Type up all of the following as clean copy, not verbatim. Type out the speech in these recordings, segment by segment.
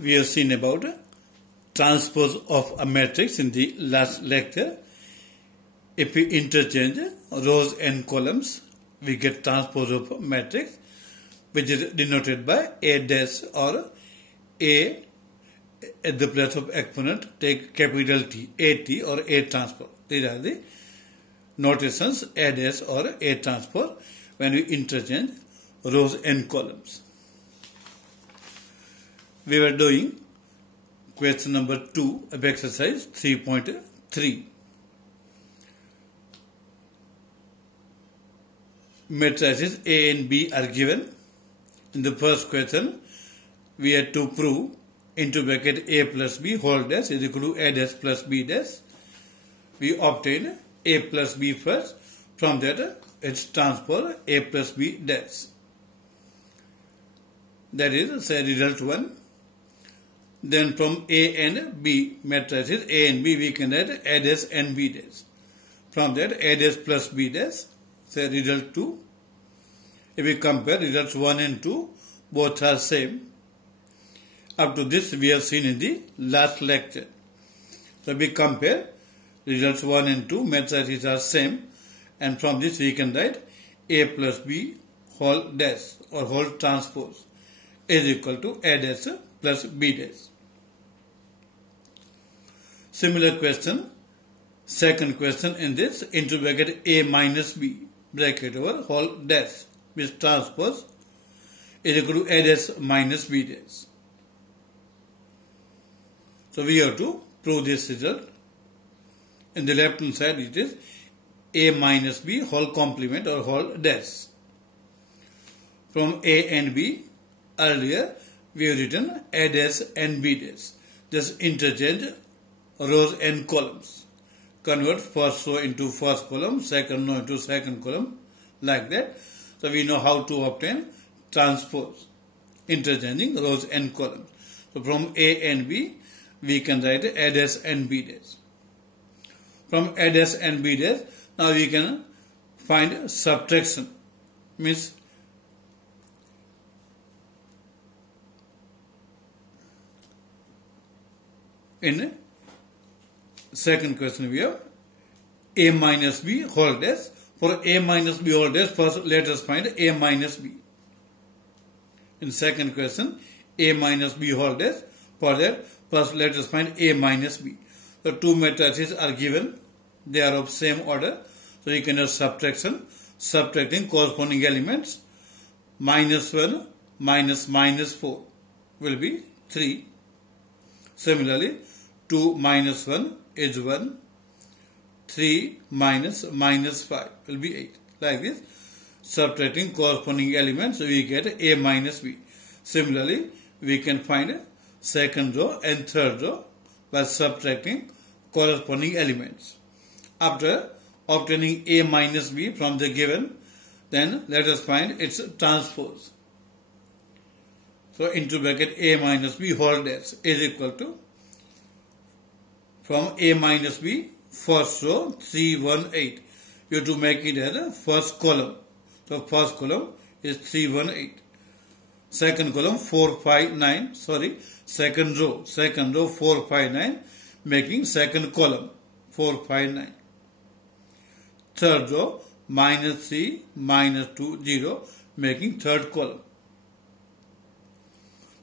We have seen about transpose of a matrix in the last lecture. If we interchange rows and columns, we get transpose of a matrix, which is denoted by A dash or A at the place of exponent. Take capital T, AT or A transpose. These are the notations A dash or A transpose when we interchange rows and columns. We were doing question number 2 of exercise 3.3. Matrices A and B are given. In the first question, we had to prove into bracket A plus B whole dash is equal to A dash plus B dash. We obtained A plus B first. From that, it's transpose A plus B dash. That is, say, result 1. Then from A and B matrices A and B, we can add A dash and B dash. From that, A dash plus B dash, say result 2. If we compare results 1 and 2, both are same. Up to this we have seen in the last lecture. So we compare results 1 and 2, matrices are same, and from this we can write A plus B whole dash or whole transpose is equal to A dash plus B dash. Similar question, second question in this, into bracket A minus B bracket over whole dash, which transpose is equal to A dash minus B dash. So we have to prove this result. In the left hand side it is A minus B whole complement or whole dash. From A and B, earlier we have written A dash and B dash. Just interchange rows and columns. Convert first row into first column, second row into second column, like that. So we know how to obtain transpose, interchanging rows and columns. So from A and B, we can write A dash and B dash. From A dash and B dash, now we can find subtraction. Means in second question we have A minus B whole dash. For A minus B whole dash, first let us find A minus B. In second question, A minus B whole dash. For that, first let us find A minus B. The two matrices are given. They are of same order. So you can have subtraction. Subtracting corresponding elements. Minus 1 minus minus 4 will be 3. Similarly, 2 minus 1 is 1. 3 minus minus 5 will be 8. Like this, subtracting corresponding elements, we get A minus B. Similarly, we can find second row and third row by subtracting corresponding elements. After obtaining A minus B from the given, then let us find its transpose. So into bracket A minus B whole dash is equal to, from A minus B, first row 3, 1, 8. You have to make it as a first column. So first column is 3, 1, 8. Second column 4, 5, 9. Sorry, second row 4, 5, 9. Making second column 4, 5, 9. Third row minus 3, minus 2, 0. Making third column.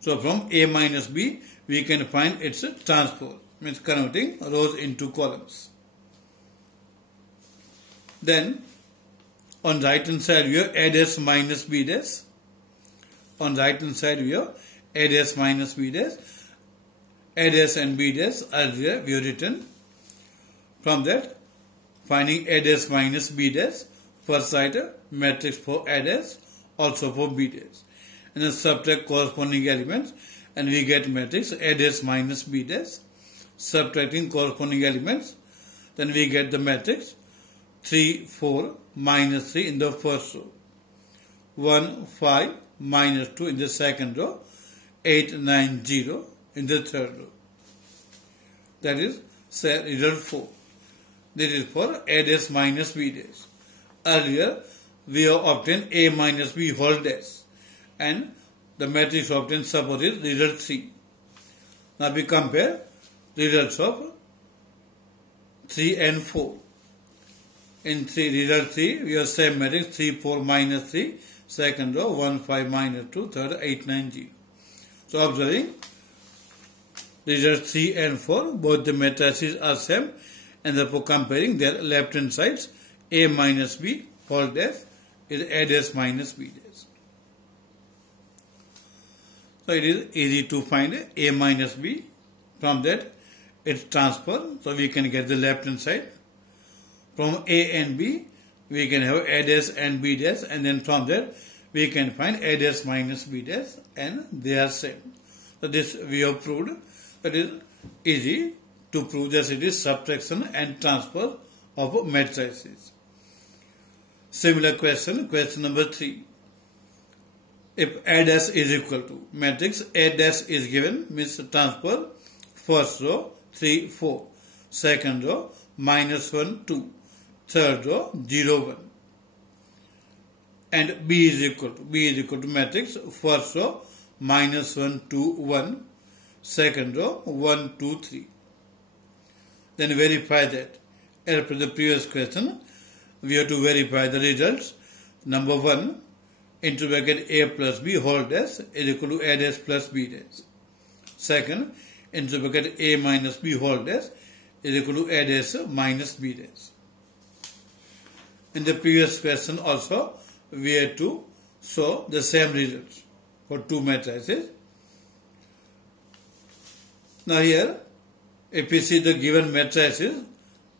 So from A minus B we can find its transpose. Means converting rows into columns. Then on right hand side we have A dash minus B dash. On right hand side we have A dash minus B dash. A dash and B dash earlier we have written. From that, finding A dash minus B dash, first write a matrix for A dash, also for B dash. And then subtract corresponding elements and we get matrix A dash minus B dash. Subtracting corresponding elements, then we get the matrix 3, 4, minus 3 in the first row, 1, 5, minus 2 in the second row, 8, 9, 0 in the third row. That is, say, result 4. This is for A dash minus B dash. Earlier, we have obtained A minus B whole dash, and the matrix obtained suppose is result 3. Now we compare results of 3 and 4. In result 3, we have same matrix 3, 4, minus 3. Second row 1, 5, minus 2. Third 8, 9, 0. So observing results 3 and 4, both the matrices are same, and therefore comparing their left hand sides, A minus B whole dash is A dash minus B dash. So it is easy to find A minus B. From that it's transfer, so we can get the left hand side. From A and B we can have A dash and B dash, and then from there we can find A dash minus B dash, and they are same. So this we have proved. It is easy to prove that it is subtraction and transfer of matrices. Similar question, question number 3. If A dash is equal to matrix A dash is given, means transfer first row 3, 4, second row minus 1, 2, third row 0, 1, and B is equal to matrix first row minus 1, 2, 1, second row 1, 2, 3. Then verify that. As per the previous question, we have to verify the results. Number 1, into bracket A plus B whole dash is equal to A dash plus B dash. Second, into bracket A minus B whole dash is equal to A dash minus B dash. In the previous question also, we had to show the same results for two matrices. Now here, if we see the given matrices,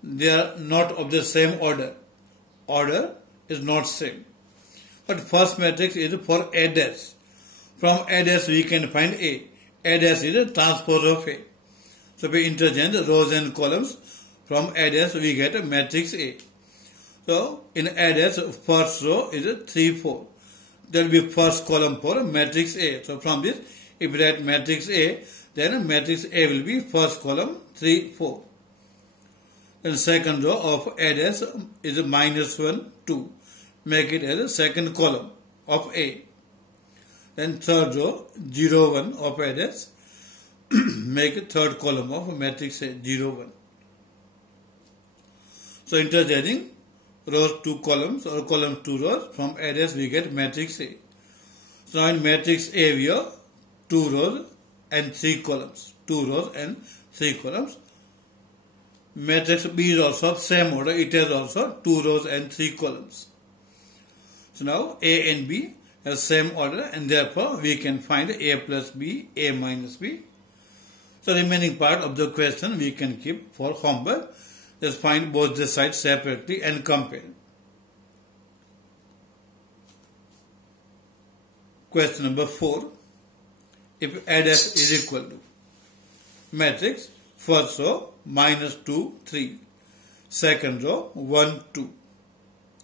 they are not of the same order. Order is not same. But first matrix is for A dash. From A dash we can find A. A dash is a transpose of A. So we interchange rows and columns. From A dash we get a matrix A. So in A dash first row is a 3, 4. There will be first column for matrix A. So from this, if we write matrix A, then matrix A will be first column 3, 4. Then second row of A dash is a minus 1, 2. Make it as a second column of A. Then third row 0, 1 of A dash. Make a third column of matrix A, 0, 1. So interchanging rows 2 columns or columns 2 rows, from A dash we get matrix A. So now in matrix A we have 2 rows and 3 columns. 2 rows and 3 columns. Matrix B is also of same order. It has also 2 rows and 3 columns. So now A and B have same order, and therefore we can find A plus B, A minus B. So remaining part of the question we can keep for homework. Just find both the sides separately and compare. Question number 4. If A dash is equal to matrix first row minus 2, 3, second row 1, 2.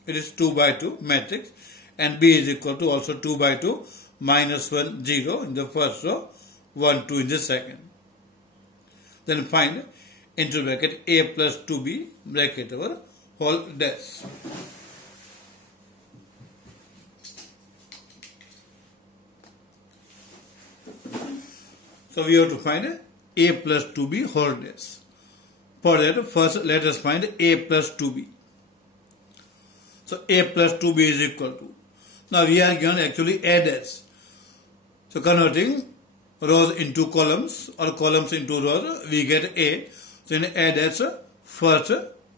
It is 2 by 2 matrix, and B is equal to also 2 by 2, minus 1, 0 in the first row, 1, 2 in the second. Then find into bracket A plus 2B bracket over whole dash. So we have to find A plus 2B whole dash. For that, first let us find A plus 2B. So A plus 2B is equal to. Now we are given actually A dash. So converting rows into columns or columns into rows, we get A. So in A dash, first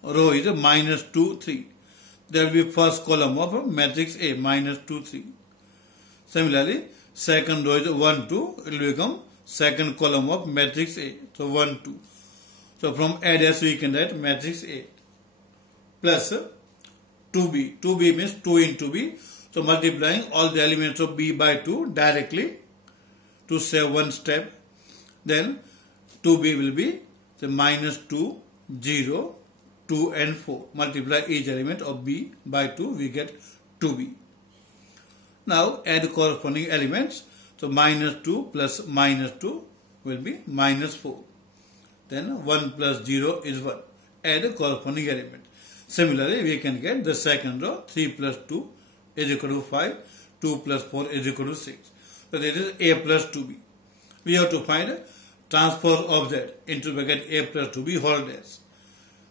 row is minus 2, 3. There will be first column of matrix A, minus 2, 3. Similarly, second row is 1, 2. It will become second column of matrix A. So 1, 2. So from A dash we can write matrix A plus 2B. 2B means 2 into B. So multiplying all the elements of B by 2 directly to save one step. Then 2B will be the minus 2, 0, 2 and 4. Multiply each element of B by 2, we get 2B. Now add corresponding elements. So minus 2 plus minus 2 will be minus 4. Then 1 plus 0 is 1. Add a corresponding element. Similarly, we can get the second row. 3 plus 2 is equal to 5. 2 plus 4 is equal to 6. So that is A plus 2B. We have to find transpose of that into bracket a plus 2b whole dash.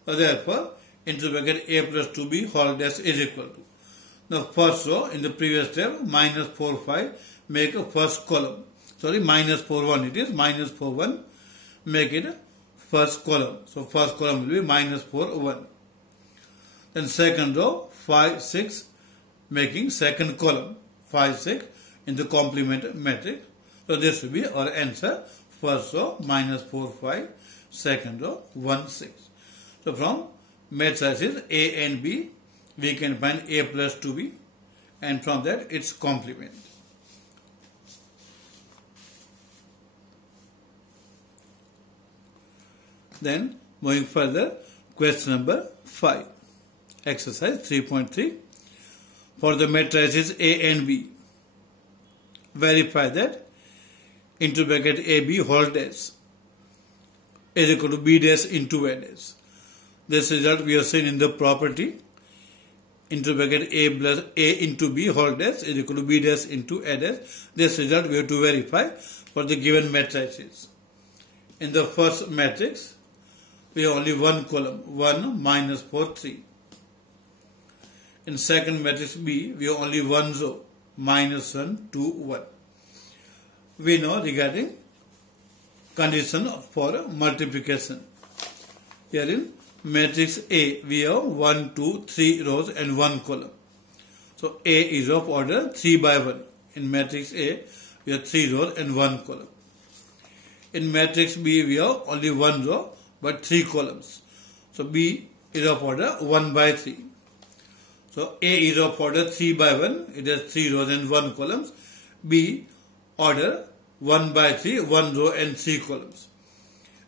So therefore, into bracket a plus 2b whole dash is equal to. Now first row in the previous step minus 4 5 make a first column. Sorry, minus 4 1 it is, minus 4 1 make it first column. So first column will be minus 4 1. Then second row 5 6 making second column 5 6 in the complement matrix. So this will be our answer. First row minus 4 5, second row 1 6. So from matrices A and B we can find A plus 2B, and from that its complement. Then moving further, question number 5, exercise 3.3. For the matrices A and B, verify that into bracket AB whole dash is equal to B dash into A dash. This result we have seen in the property. Into bracket A plus A into B whole dash is equal to B dash into A dash. This result we have to verify for the given matrices. In the first matrix, we have only one column, 1 minus 4 3. In second matrix B, we have only one row, minus 1 2 1. We know regarding condition for multiplication. Here in matrix A, we have 1, 2, 3 rows and 1 column. So A is of order 3 by 1. In matrix A, we have 3 rows and 1 column. In matrix B, we have only 1 row but 3 columns. So B is of order 1 by 3. So A is of order 3 by 1. It has 3 rows and 1 columns. B order 1 by 3, 1 row and 3 columns.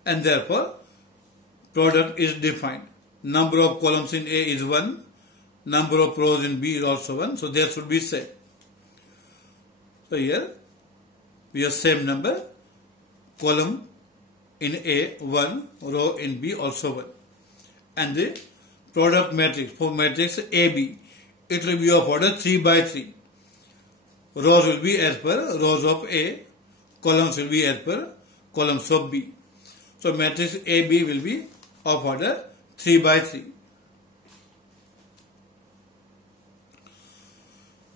And therefore, product is defined. Number of columns in A is 1. Number of rows in B is also 1. So there should be same. So here we have same number. Column in A 1, row in B also 1. And the product matrix for matrix AB, it will be of order 3 by 3. Rows will be as per rows of A. Columns will be as per columns of B. So matrix AB will be of order 3 by 3.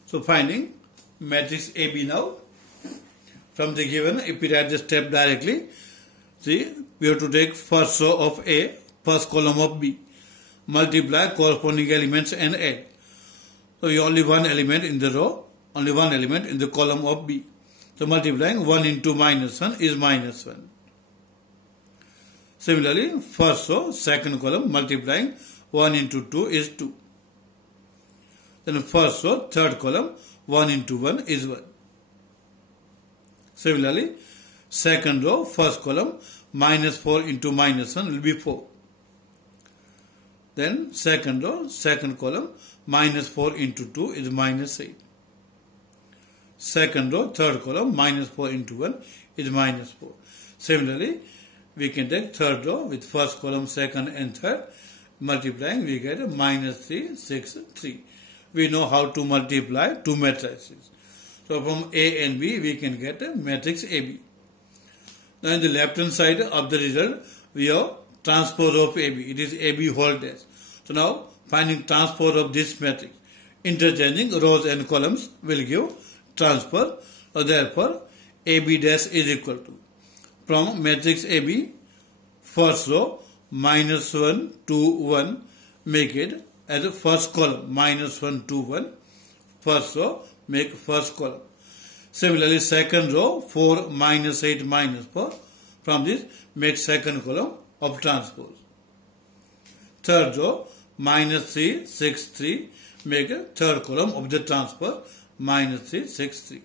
So finding matrix AB now. From the given, if we write the step directly, see, we have to take first row of A, first column of B, multiply corresponding elements and add. So you only one element in the row, only one element in the column of B. So multiplying 1 into minus 1 is minus 1. Similarly, first row, second column, multiplying 1 into 2 is 2. Then first row, third column, 1 into 1 is 1. Similarly, second row, first column, minus 4 into minus 1 will be 4. Then second row, second column, minus 4 into 2 is minus 8. Second row, third column, minus 4 into 1 is minus 4. Similarly, we can take third row with first column, second and third. Multiplying, we get a minus 3, 6, 3. We know how to multiply two matrices. So from A and B, we can get a matrix AB. Now in the left hand side of the result, we have transpose of AB. It is AB whole dash. So now finding transpose of this matrix. Interchanging rows and columns will give transpose. So therefore, AB dash is equal to, from matrix AB, first row, minus 1, 2, 1, make it as a first column, minus 1, 2, 1, first row, make first column. Similarly, second row, 4, minus 8, minus 4, from this, make second column of transpose. Third row, minus 3, 6, 3, make a third column of the transpose, minus 3, 6, 3.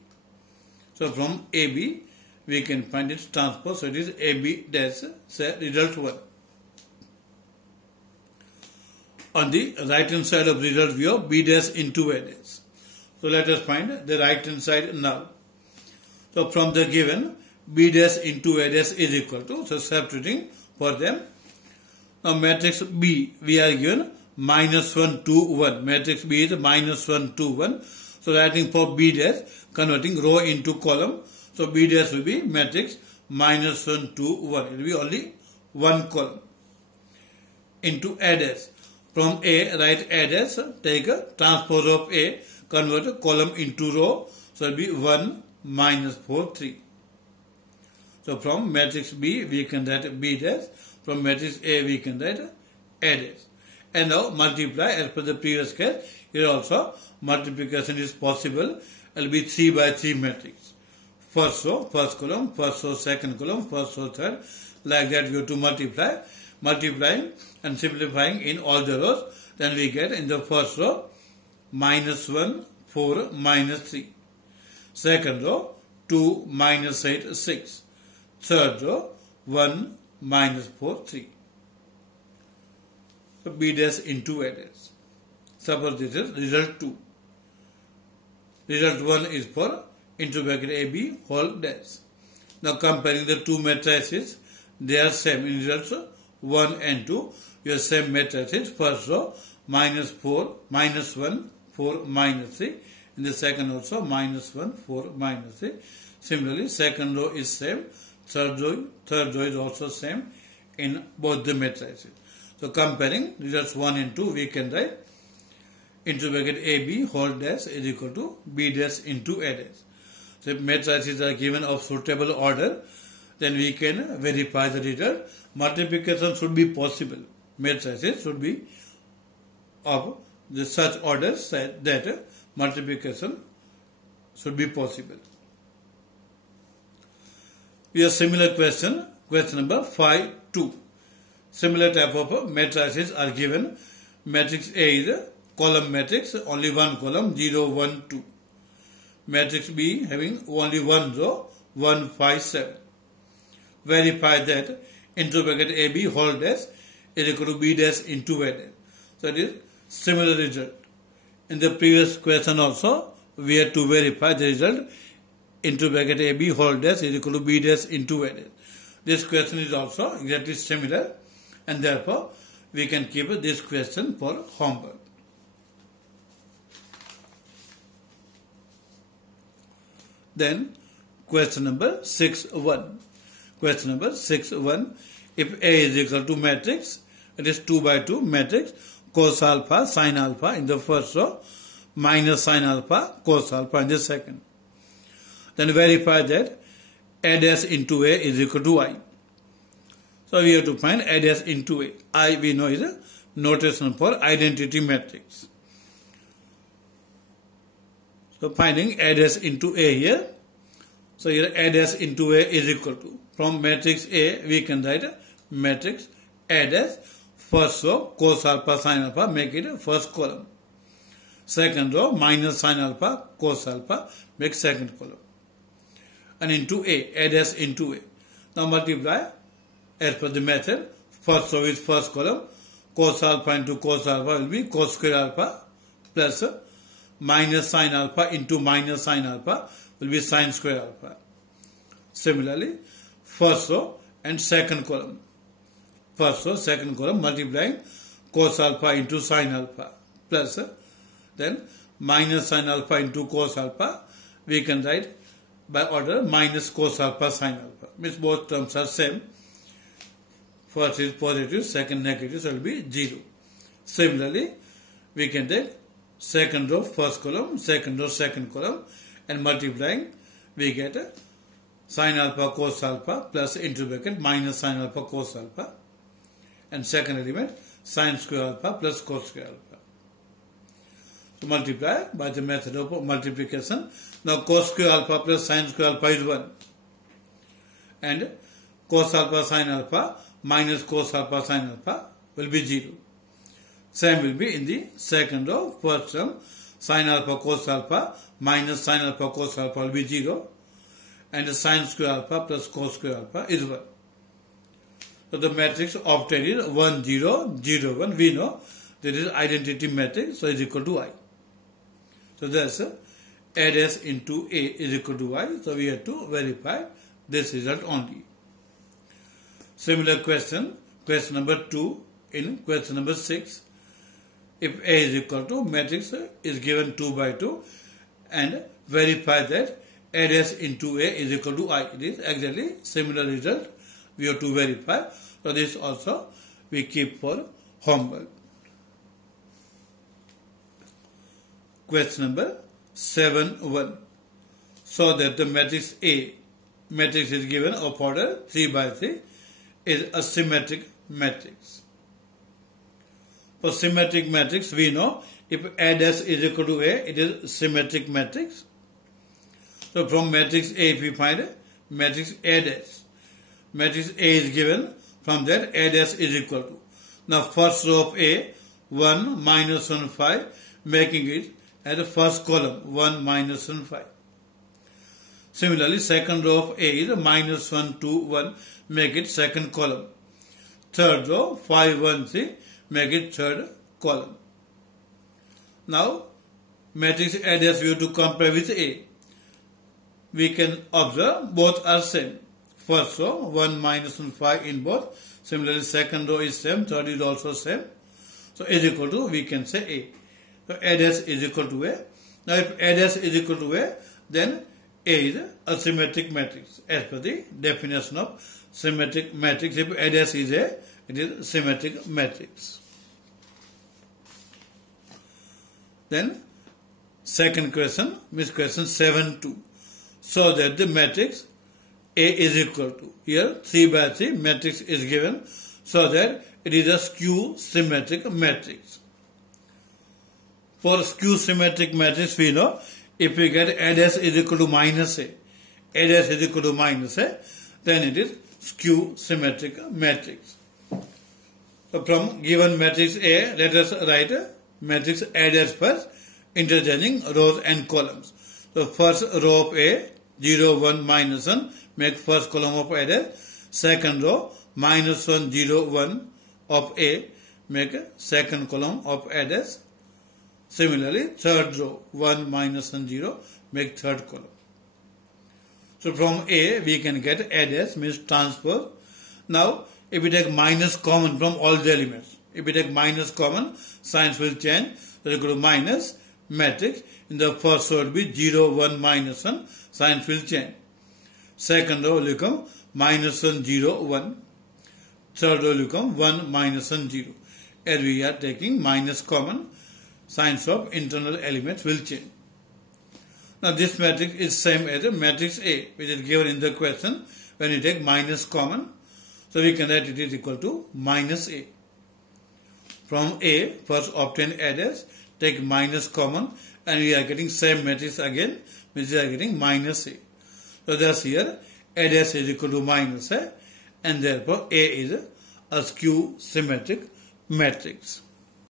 So from AB, we can find its transpose. So it is AB dash, say result 1. On the right hand side of result, we have B dash into A dash. So let us find the right hand side now. So from the given, B dash into A dash is equal to, so substituting for them. Now matrix B, we are given minus 1, 2, 1. Matrix B is minus 1, 2, 1. So writing for B dash, converting row into column. So B dash will be matrix minus 1, 2, 1. It will be only one column. Into A dash. From A, write A dash, take a transpose of A, convert a column into row. So it will be 1, minus 4, 3. So from matrix B, we can write B dash. From matrix A, we can write A dash. And now multiply as per the previous case. Here also multiplication is possible. It will be 3 by 3 matrix. First row, first column, first row, second column, first row, third. Like that we have to multiply. Multiplying and simplifying in all the rows. Then we get in the first row minus 1, 4, minus 3. Second row 2, minus 8, 6. Third row 1, minus 4, 3. So B dash into A dash. Suppose this is result 2. Result 1 is for into bracket AB whole dash. Now comparing the two matrices, they are same in results 1 and 2. Your same matrices. First row minus 4, minus 1, 4, minus 3. In the second also minus 1, 4, minus 3. Similarly, second row is same. Third row is also same in both the matrices. So comparing results 1 and 2, we can write into bracket AB whole dash is equal to B dash into A dash. So if matrices are given of suitable order, then we can verify the result. Multiplication should be possible. Matrices should be of the such order that multiplication should be possible. We have similar question number 5, 2. Similar type of matrices are given. Matrix A is a column matrix, only one column, 0, 1, 2. Matrix B having only one row, 1, 5, 7. Verify that into bracket AB whole dash is equal to B dash into A dash. So it is similar result. In the previous question also, we had to verify the result into bracket AB whole dash is equal to B dash into A dash. This question is also exactly similar, and therefore we can keep this question for homework. Then question number 6.1. Question number 6.1. If A is equal to matrix, it is 2 by 2 matrix, cos alpha, sin alpha in the first row, minus sin alpha, cos alpha in the second. Then verify that A dash into A is equal to I. So we have to find A dash into A. I we know is a notation for identity matrix. So finding A dash into A here. So here A dash into A is equal to, from matrix A we can write a matrix A dash, first row cos alpha sin alpha, make it a first column. Second row minus sin alpha cos alpha, make second column. And into A dash into A. Now multiply as per the method. First row is first column, cos alpha into cos alpha will be cos square alpha, plus minus sin alpha into minus sin alpha will be sin square alpha. Similarly, first row and second column. First row, second column, multiplying cos alpha into sin alpha, plus then minus sin alpha into cos alpha, we can write by order minus cos alpha sin alpha. Means both terms are same. First is positive, second negative, so it will be 0. Similarly, we can take second row, first column, second row, second column, and multiplying, we get a sin alpha cos alpha plus into bracket minus sin alpha cos alpha, and second element sin square alpha plus cos square alpha. So multiply by the method of multiplication. Now cos square alpha plus sin square alpha is 1, and cos alpha sin alpha minus cos alpha sin alpha will be 0. Same will be in the second row. First term sin alpha cos alpha minus sin alpha cos alpha will be 0, and the sin square alpha plus cos square alpha is 1. So the matrix obtained is 1, 0, 0, 1. We know that is identity matrix, so is equal to I. So that's A dash into A is equal to I. So we have to verify this result only. Similar question number 2 in question number 6. If A is equal to, matrix is given 2 by 2, and verify that A dash into A is equal to I. It is exactly similar result we have to verify. So this also we keep for homework. Question number 7.1. So that the matrix A matrix is given of order 3 by 3 is a symmetric matrix. For symmetric matrix, we know if A dash is equal to A, it is symmetric matrix. So from matrix A, if we find matrix A dash, matrix A is given, from that A dash is equal to. Now first row of A, 1, minus 1, 5, making it as the first column, 1, minus 1, 5. Similarly, second row of A is minus 1, 2, 1, make it second column. Third row, 5, 1, 3, make it third column. Now, matrix A dash we have to compare with A. We can observe both are same. First row, 1, minus 1, 5 in both. Similarly, second row is same, third is also same. So, is equal to, we can say A. So, A dash is equal to A. Now, if A dash is equal to A, then A is a symmetric matrix as per the definition of symmetric matrix. If A dash is A, it is a symmetric matrix. Then, second question, question 7.2. So that the matrix A is equal to, here 3 by 3 matrix is given, so that it is a skew symmetric matrix. For skew symmetric matrix, we know if we get A dash is equal to minus A dash is equal to minus A, then it is skew symmetric matrix. So from given matrix A, let us write matrix A dash first, interchanging rows and columns. So first row of A, 0, 1, minus 1, make first column of A dash. Second row, minus 1, 0, 1 of A, make second column of A dash. Similarly, third row, 1, minus 1, 0, make third column. So from A, we can get A dash, means transpose. Now, if we take minus common from all the elements, if we take minus common, signs will change. So we go to minus matrix. In the first row, it will be 0, 1, minus 1, signs will change. Second row will become minus 1, 0, 1. Third row will become 1, minus 1, 0. As we are taking minus common, signs of internal elements will change. Now this matrix is same as a matrix A, which is given in the question when you take minus common. So we can write it is equal to minus A. From A, first obtain A dash, take minus common, and we are getting same matrix again, which we are getting minus A. So thus here A dash is equal to minus A, and therefore A is a skew symmetric matrix.